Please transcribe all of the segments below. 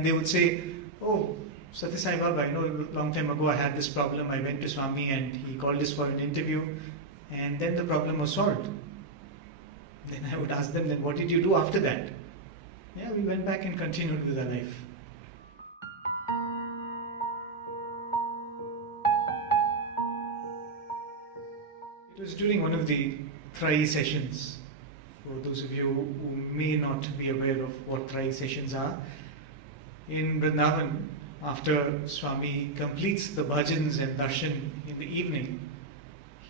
And they would say, oh, Sathya Sai Baba, a long time ago I had this problem, I went to Swami and he called us for an interview, and then the problem was solved. Then I would ask them, then what did you do after that? Yeah, we went back and continued with our life. It was during one of the Trai sessions. For those of you who may not be aware of what Trai sessions are, in Vrindavan, after Swami completes the bhajans and darshan in the evening,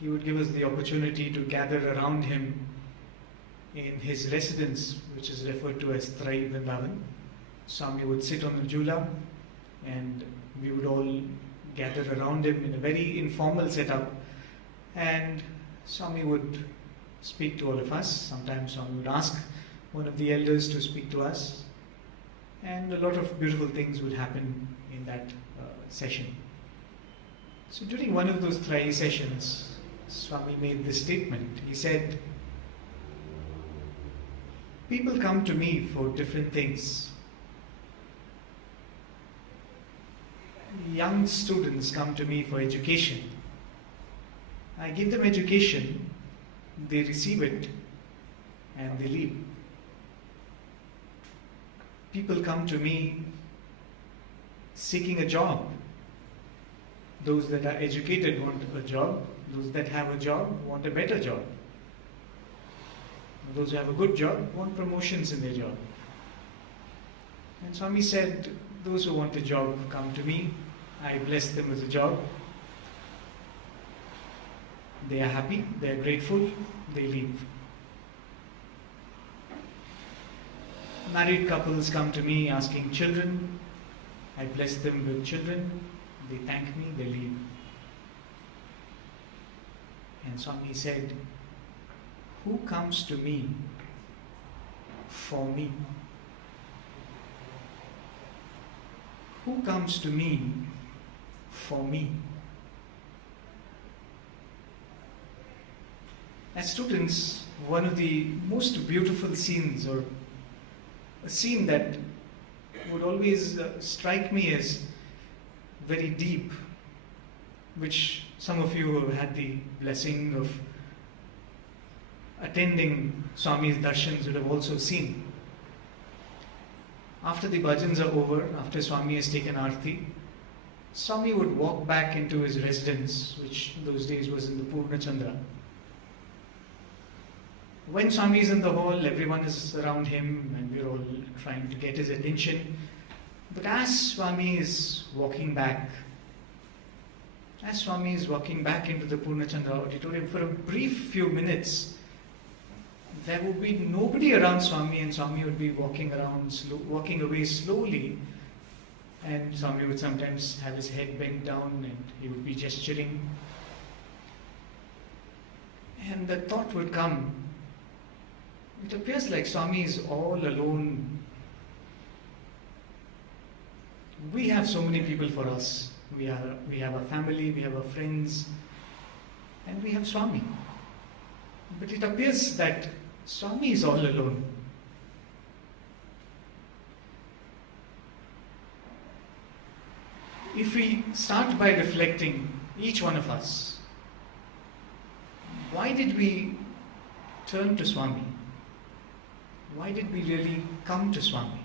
he would give us the opportunity to gather around him in his residence, which is referred to as Trai Vrindavan. Swami would sit on the jula and we would all gather around him in a very informal setup, and Swami would speak to all of us. Sometimes Swami would ask one of the elders to speak to us, and a lot of beautiful things would happen in that session. So during one of those Trai sessions, Swami made this statement. He said, people come to me for different things. Young students come to me for education. I give them education, they receive it, and they leave. People come to me seeking a job. Those that are educated want a job. Those that have a job want a better job. Those who have a good job want promotions in their job. And Swami said, those who want a job come to me. I bless them with a job. They are happy, they are grateful, they leave. Married couples come to me asking children. I bless them with children. They thank me, they leave. And Swami said, who comes to me for me? Who comes to me for me? As students, one of the most beautiful scenes, or a scene that would always strike me as very deep, which some of you have had the blessing of attending Swami's darshans would have also seen. After the bhajans are over, after Swami has taken Aarti, Swami would walk back into his residence, which in those days was in the Purna Chandra. When Swami is in the hall, everyone is around him and we're all trying to get his attention. But as Swami is walking back into the Purna Chandra auditorium, for a brief few minutes, there would be nobody around Swami, and Swami would be walking away slowly, and Swami would sometimes have his head bent down and he would be gesturing. And the thought would come, it appears like Swami is all alone. We have so many people for us. We have our family, we have our friends, and we have Swami. But it appears that Swami is all alone. If we start by reflecting, each one of us, why did we turn to Swami? Why did we really come to Swami?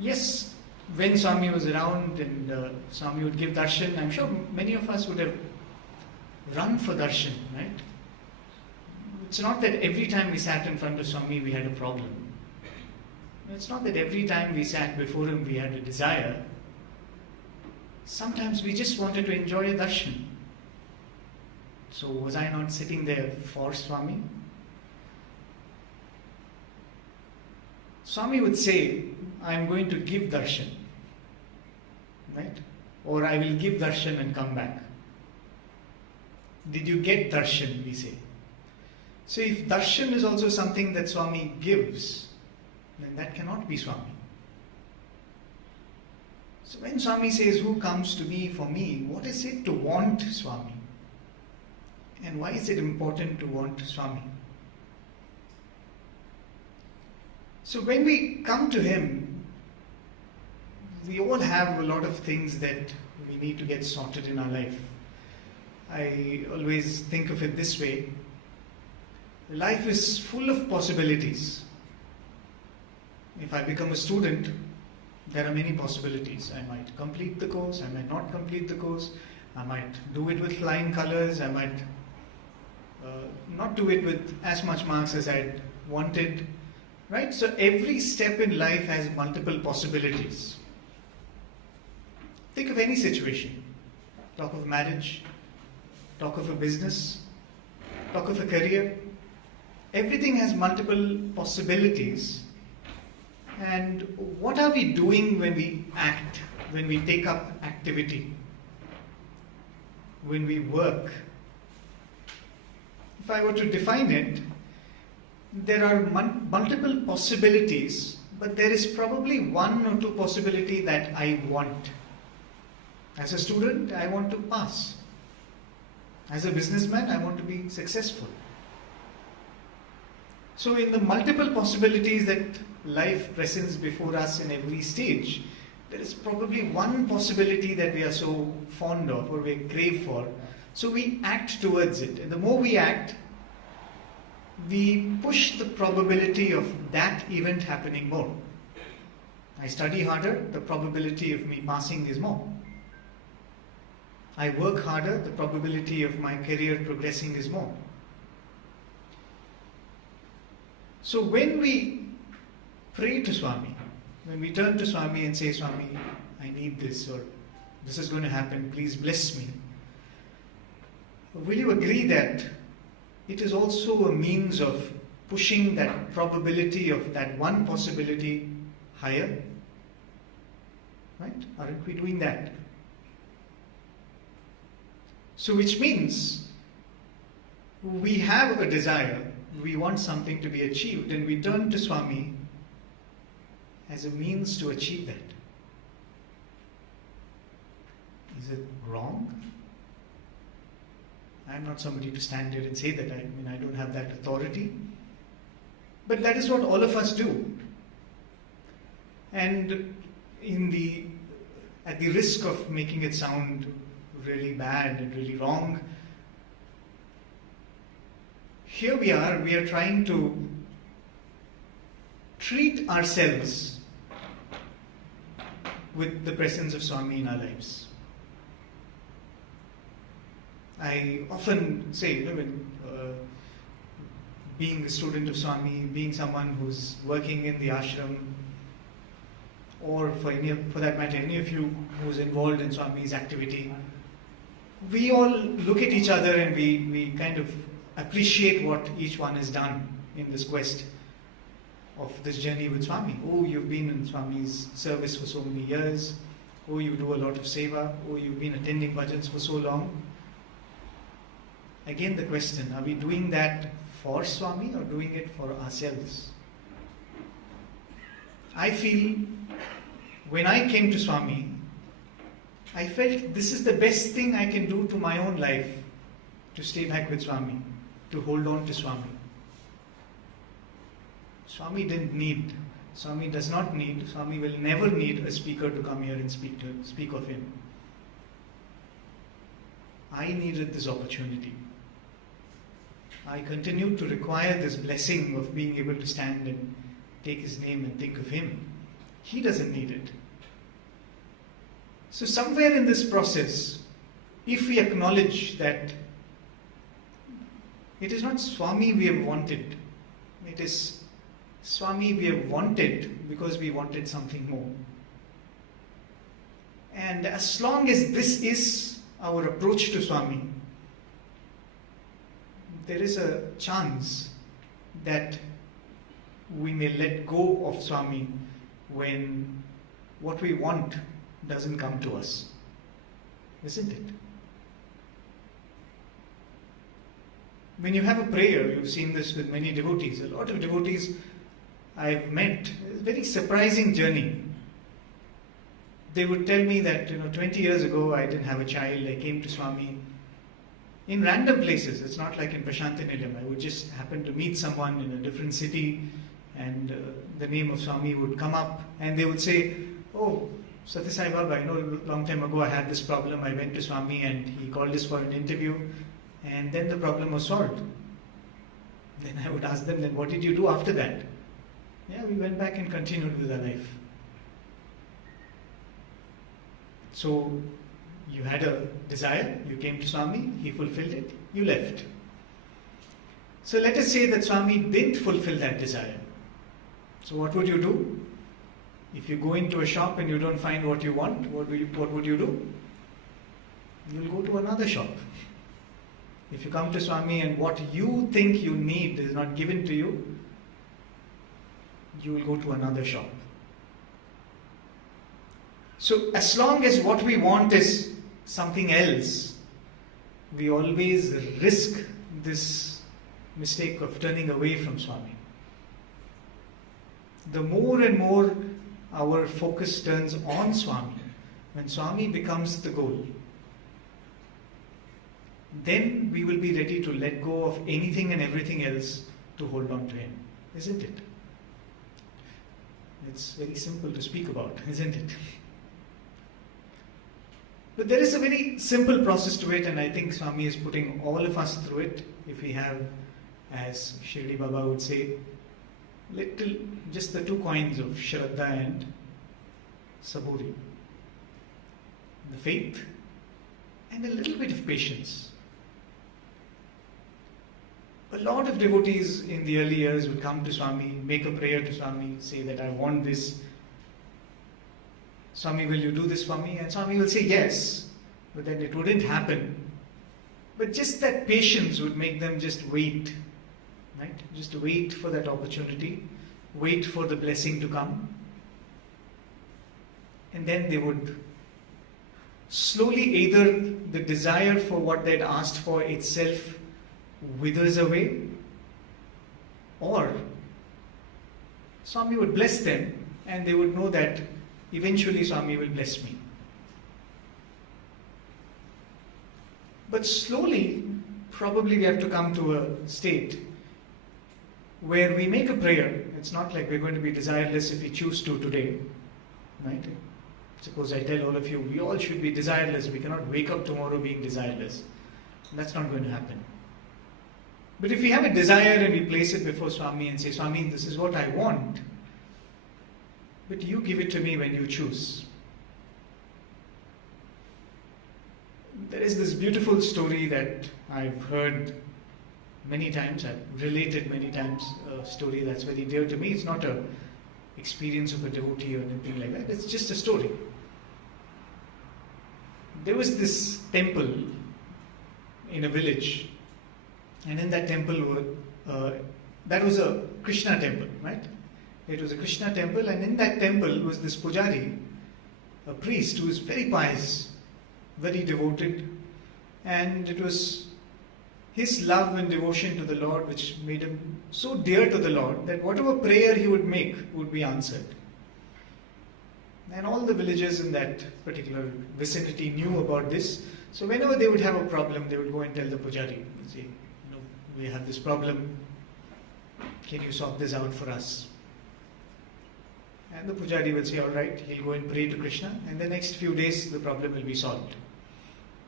Yes, when Swami was around and Swami would give darshan, I'm sure many of us would have run for darshan, right? It's not that every time we sat in front of Swami we had a problem. It's not that every time we sat before him we had a desire. Sometimes we just wanted to enjoy a darshan. So was I not sitting there for Swami? Swami would say, I am going to give darshan, right? Or I will give darshan and come back. Did you get darshan, we say. So if darshan is also something that Swami gives, then that cannot be Swami. So when Swami says, who comes to me for me, what is it to want Swami? And why is it important to want Swami? So when we come to him, we all have a lot of things that we need to get sorted in our life. I always think of it this way. Life is full of possibilities. If I become a student, there are many possibilities. I might complete the course, I might not complete the course, I might do it with flying colors, I might not do it with as much marks as I wanted. Right? So every step in life has multiple possibilities. Think of any situation. Talk of marriage, talk of a business, talk of a career. Everything has multiple possibilities. And what are we doing when we act, when we take up activity, when we work? If I were to define it, there are multiple possibilities, but there is probably one or two possibilities that I want. As a student, I want to pass. As a businessman, I want to be successful. So in the multiple possibilities that life presents before us in every stage, there is probably one possibility that we are so fond of or we crave for. So we act towards it. And the more we act, we push the probability of that event happening more. I study harder, the probability of me passing is more. I work harder, the probability of my career progressing is more. So when we pray to Swami, when we turn to Swami and say, Swami, I need this, or this is going to happen, please bless me. Will you agree that it is also a means of pushing that probability of that one possibility higher? Right? Aren't we doing that? So which means we have a desire, we want something to be achieved, and we turn to Swami as a means to achieve that. Is it wrong? I'm not somebody to stand here and say that. I don't have that authority. But that is what all of us do. And at the risk of making it sound really bad and really wrong, here we are trying to treat ourselves with the presence of Swami in our lives. I often say, being a student of Swami, being someone who's working in the ashram, or for that matter, any of you who's involved in Swami's activity, we all look at each other and we kind of appreciate what each one has done in this quest of this journey with Swami. Oh, you've been in Swami's service for so many years. Oh, you do a lot of seva. Oh, you've been attending bhajans for so long. Again, the question, are we doing that for Swami or doing it for ourselves? I feel when I came to Swami, I felt this is the best thing I can do to my own life, to stay back with Swami, to hold on to Swami. Swami didn't need, Swami does not need, Swami will never need a speaker to come here and speak of him. I needed this opportunity. I continued to require this blessing of being able to stand and take his name and think of him. He doesn't need it. So somewhere in this process, if we acknowledge that it is not Swami we have wanted, it is Swami we have wanted because we wanted something more. And as long as this is our approach to Swami, there is a chance that we may let go of Swami when what we want doesn't come to us. Isn't it? When you have a prayer, you've seen this with many devotees. A lot of devotees I've met, it's a very surprising journey. They would tell me that 20 years ago I didn't have a child, I came to Swami in random places. It's not like in Prashantinilayam. I would just happen to meet someone in a different city and the name of Swami would come up, and they would say, "Oh, Sathya Sai Baba, a long time ago I had this problem, I went to Swami and he called us for an interview, and then the problem was solved." Then I would ask them, "Then what did you do after that?" "Yeah, we went back and continued with our life." So, you had a desire, you came to Swami, he fulfilled it, you left. So let us say that Swami didn't fulfill that desire. So what would you do? If you go into a shop and you don't find what you want, what would you do? You'll go to another shop. If you come to Swami and what you think you need is not given to you, you will go to another shop. So as long as what we want is something else, we always risk this mistake of turning away from Swami. The more and more our focus turns on Swami, when Swami becomes the goal, then we will be ready to let go of anything and everything else to hold on to Him, isn't it? It's very simple to speak about, isn't it? But there is a very simple process to it, and I think Swami is putting all of us through it. If we have, as Shri Baba would say, just the 2 coins of Shraddha and Saburi. The faith and a little bit of patience. A lot of devotees in the early years would come to Swami, make a prayer to Swami, say that I want this. Swami, will you do this for me? And Swami will say yes, but then it wouldn't happen. But just that patience would make them just wait, right? Just wait for that opportunity, wait for the blessing to come. And then they would slowly, either the desire for what they'd asked for itself withers away, or Swami would bless them and they would know that eventually Swami will bless me. But slowly, probably we have to come to a state where we make a prayer. It's not like we're going to be desireless if we choose to today, right? Suppose I tell all of you, we all should be desireless. We cannot wake up tomorrow being desireless. That's not going to happen. But if we have a desire and we place it before Swami and say, Swami, this is what I want, but you give it to me when you choose. There is this beautiful story that I've heard many times, I've related many times, a story that's very dear to me. It's not an experience of a devotee or anything like that, it's just a story. There was this temple in a village, and in that temple, that was a Krishna temple, right? It was a Krishna temple, and in that temple was this pujari, a priest who was very pious, very devoted, and it was his love and devotion to the Lord which made him so dear to the Lord that whatever prayer he would make would be answered. And all the villagers in that particular vicinity knew about this, so whenever they would have a problem, they would go and tell the pujari and say, we have this problem, can you sort this out for us? And the pujari will say, all right, he'll go and pray to Krishna, and the next few days the problem will be solved.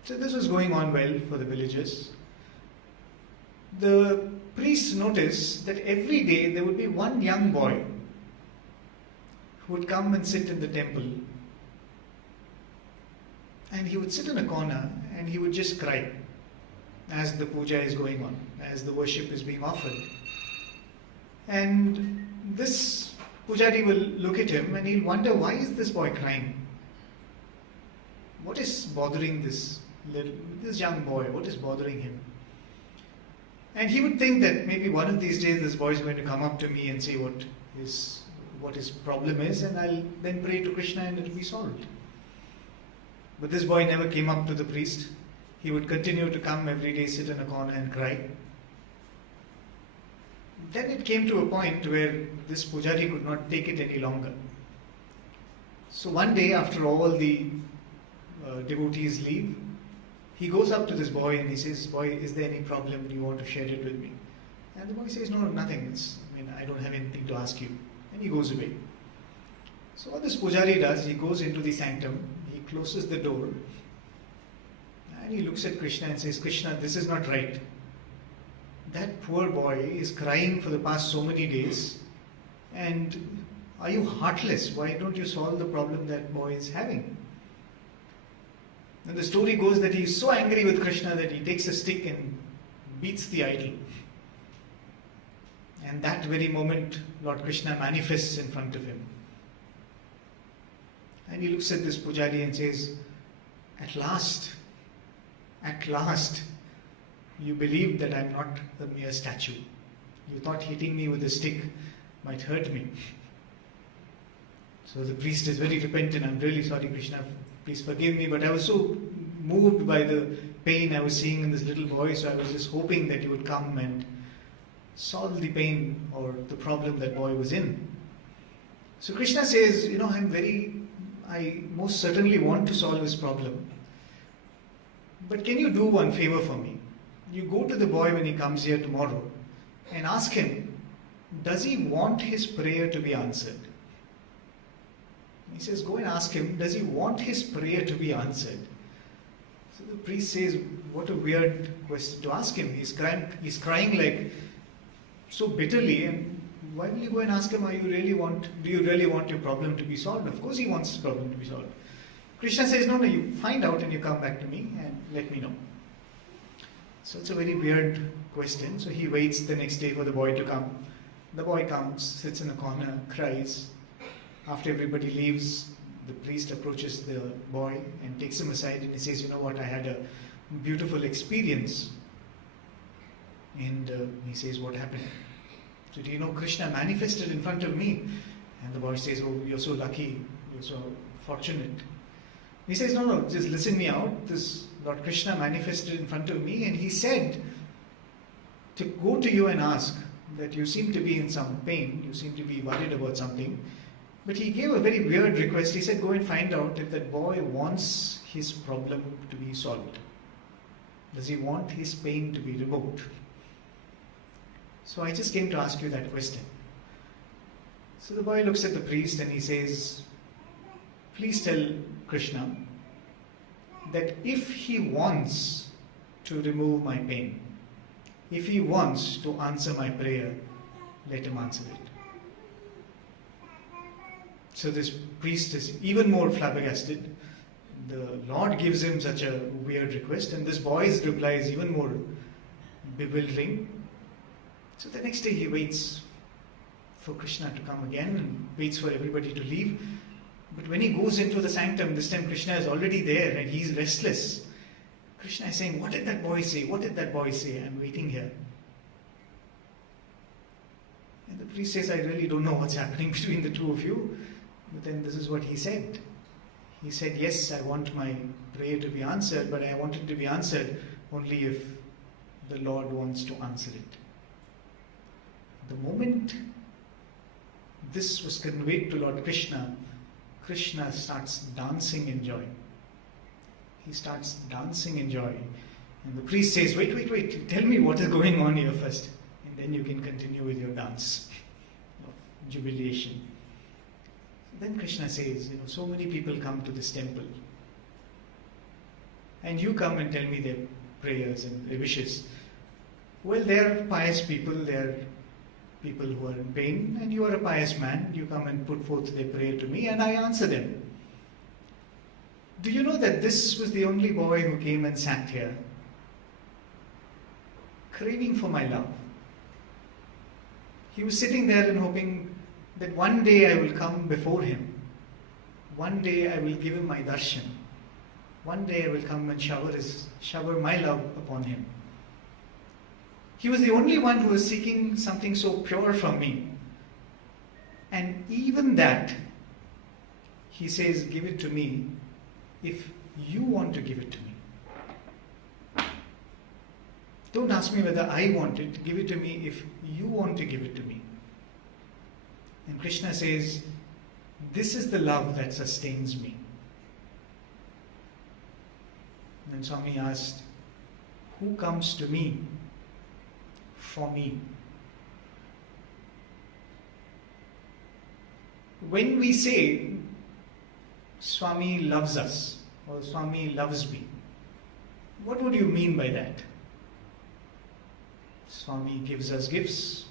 So this was going on well for the villagers. The priests noticed that every day there would be one young boy who would come and sit in the temple, and he would sit in a corner and he would just cry as the puja is going on, as the worship is being offered. And this pujari will look at him and he'll wonder, why is this boy crying? What is bothering this young boy? What is bothering him? And he would think that maybe one of these days this boy is going to come up to me and say what his problem is, and I'll then pray to Krishna and it will be solved. But this boy never came up to the priest. He would continue to come every day, sit in a corner and cry. Then it came to a point where this pujari could not take it any longer. So one day, after all the devotees leave, he goes up to this boy and he says, boy, is there any problem? Do you want to share it with me? And the boy says, no, nothing. I don't have anything to ask you. And he goes away. So what this Pujari does, he goes into the sanctum, he closes the door, and he looks at Krishna and says, Krishna, this is not right. That poor boy is crying for the past so many days, and are you heartless? Why don't you solve the problem that boy is having? And the story goes that he is so angry with Krishna that he takes a stick and beats the idol. And that very moment, Lord Krishna manifests in front of him. And he looks at this Pujari and says, at last, you believed that I'm not a mere statue. You thought hitting me with a stick might hurt me. So the priest is very repentant. I'm really sorry, Krishna, please forgive me, but I was so moved by the pain I was seeing in this little boy, so I was just hoping that you would come and solve the pain or the problem that boy was in. So Krishna says, I most certainly want to solve his problem. But can you do one favor for me? You go to the boy when he comes here tomorrow and ask him, does he want his prayer to be answered? He says, go and ask him, does he want his prayer to be answered? So the priest says, what a weird question to ask him. He's crying like so bitterly, and why will you go and ask him, do you really want your problem to be solved? Of course he wants his problem to be solved. Krishna says, no, you find out and you come back to me and let me know. So it's a very weird question. So he waits the next day for the boy to come. The boy comes, sits in a corner, cries. After everybody leaves, the priest approaches the boy and takes him aside and he says, you know what, I had a beautiful experience. And he says, what happened? So do you know, Krishna manifested in front of me. And the boy says, oh, you're so lucky, you're so fortunate. He says, no, just listen me out. This Lord Krishna manifested in front of me and he said to go to you and ask that you seem to be in some pain, you seem to be worried about something. But he gave a very weird request. He said, go and find out if that boy wants his problem to be solved. Does he want his pain to be removed? So I just came to ask you that question. So the boy looks at the priest and he says, please tell Krishna that if he wants to remove my pain, if he wants to answer my prayer, let him answer it. So this priest is even more flabbergasted. The Lord gives him such a weird request, and this boy's reply is even more bewildering. So the next day he waits for Krishna to come again and waits for everybody to leave. But when he goes into the sanctum, this time Krishna is already there and he's restless. Krishna is saying, what did that boy say? What did that boy say? I'm waiting here. And the priest says, I really don't know what's happening between the two of you. But then this is what he said. He said, yes, I want my prayer to be answered, but I want it to be answered only if the Lord wants to answer it. The moment this was conveyed to Lord Krishna, Krishna starts dancing in joy. He starts dancing in joy. And the priest says, wait, tell me what is going on here first. And then you can continue with your dance of jubilation. Then Krishna says, so many people come to this temple. And you come and tell me their prayers and their wishes. Well, they are pious people, they are people who are in pain, and you are a pious man. You come and put forth their prayer to me, and I answer them. Do you know that this was the only boy who came and sat here, craving for my love? He was sitting there and hoping that one day I will come before him. One day I will give him my darshan. One day I will come and shower my love upon him. He was the only one who was seeking something so pure from me. And even that, he says, give it to me if you want to give it to me. Don't ask me whether I want it. Give it to me if you want to give it to me. And Krishna says, this is the love that sustains me. And then Swami asked, who comes to me for me? when we say Swami loves us or Swami loves me, what would you mean by that? Swami gives us gifts.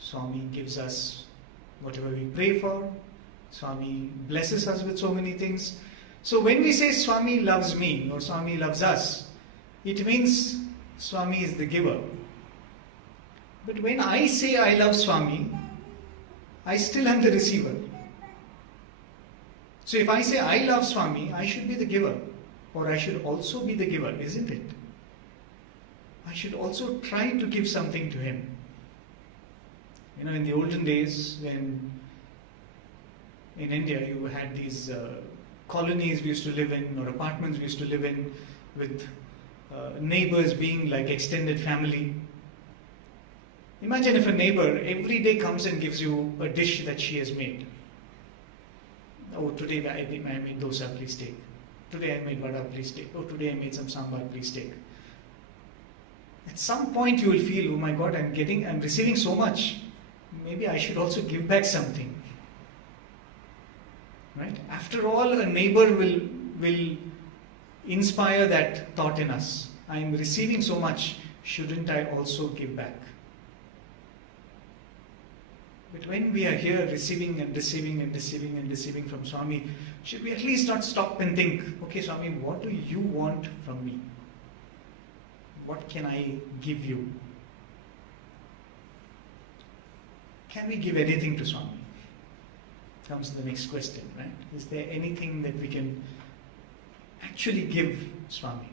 Swami gives us whatever we pray for. Swami blesses us with so many things. So when we say Swami loves me or Swami loves us, it means Swami is the giver. But when I say I love Swami, I still am the receiver. So if I say I love Swami, I should be the giver, or I should also be the giver, isn't it? I should also try to give something to him. You know, in the olden days, when in India you had these colonies we used to live in, or apartments we used to live in, with neighbors being like extended family. Imagine if a neighbor every day comes and gives you a dish that she has made. Oh, today I made dosa, please take. Today I made vada, please take. Oh, today I made some sambar, please take. At some point you will feel, oh my God, I'm receiving so much. Maybe I should also give back something. Right? After all, a neighbor will inspire that thought in us. I'm receiving so much, shouldn't I also give back? But when we are here receiving and receiving and receiving and receiving from Swami, should we at least not stop and think, okay Swami, what do you want from me? What can I give you? Can we give anything to Swami? Comes the next question, right? Is there anything that we can actually give Swami?